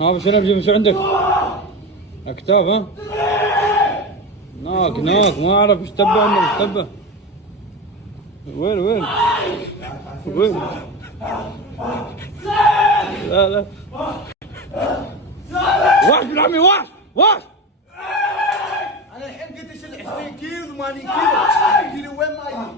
ها شو عندك؟ اكتاف ها؟ ناك ما اعرف ايش تبه عندك ايش تبه؟ وين؟ لا واش ابن عمي واش انا الحين قلت 20 كيلو 80 كيلو 20 كيلو وين ما يجي